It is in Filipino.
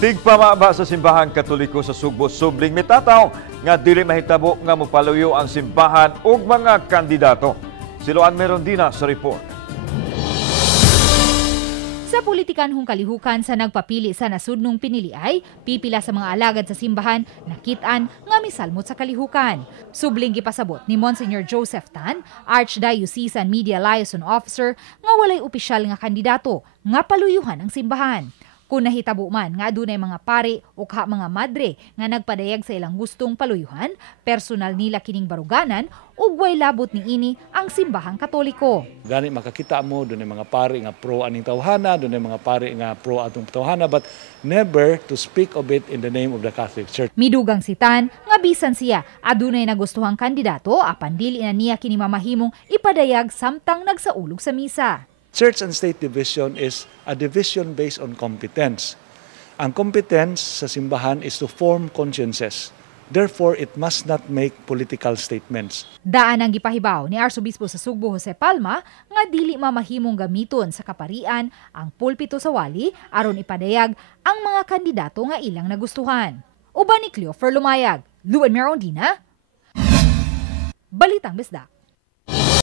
Tigpamaba sa simbahan Katoliko sa Sugbo subling mitataw nga dili mahitabo nga mopaluyo ang simbahan ug mga kandidato. Siloan Merondina sa report. Sa politikanhong kalihukan sa nagpapili sa nasudnong piniliay, pipila sa mga alagad sa simbahan nakitaan nga misalmot sa kalihukan. Subling gipasabot ni Monsignor Joseph Tan, Archdiocesan Media Liaison Officer, nga walay opisyal nga kandidato nga paluyuhan ang simbahan. Kung nahitabo man nga adunay mga pare o mga madre nga nagpadayag sa ilang gustong paluyuhan, personal nila kining baruganan ug way labot niini ang simbahang Katoliko. Gani makakita mo doon mga pare nga pro aning tawhana, doon mga pare nga pro atong tawhana, but never to speak of it in the name of the Catholic Church. Midugang si Tan nga bisan siya adunay nagustuhang kandidato apan dili na niya kini mamahimong ipadayag samtang nagsaulog sa misa. Church and state division is a division based on competence. Ang competence sa simbahan is to form consciences. Therefore, it must not make political statements. Daan ang gipahibaw ni Arsobispo sa Sugbo Jose Palma nga dili mamahimong gamiton sa kaparian ang pulpito sa wali aron ipadayag ang mga kandidato nga ilang nagustuhan. Uban ni Cleofer Lumayag, Luan Merondina, Balitang Bisdak.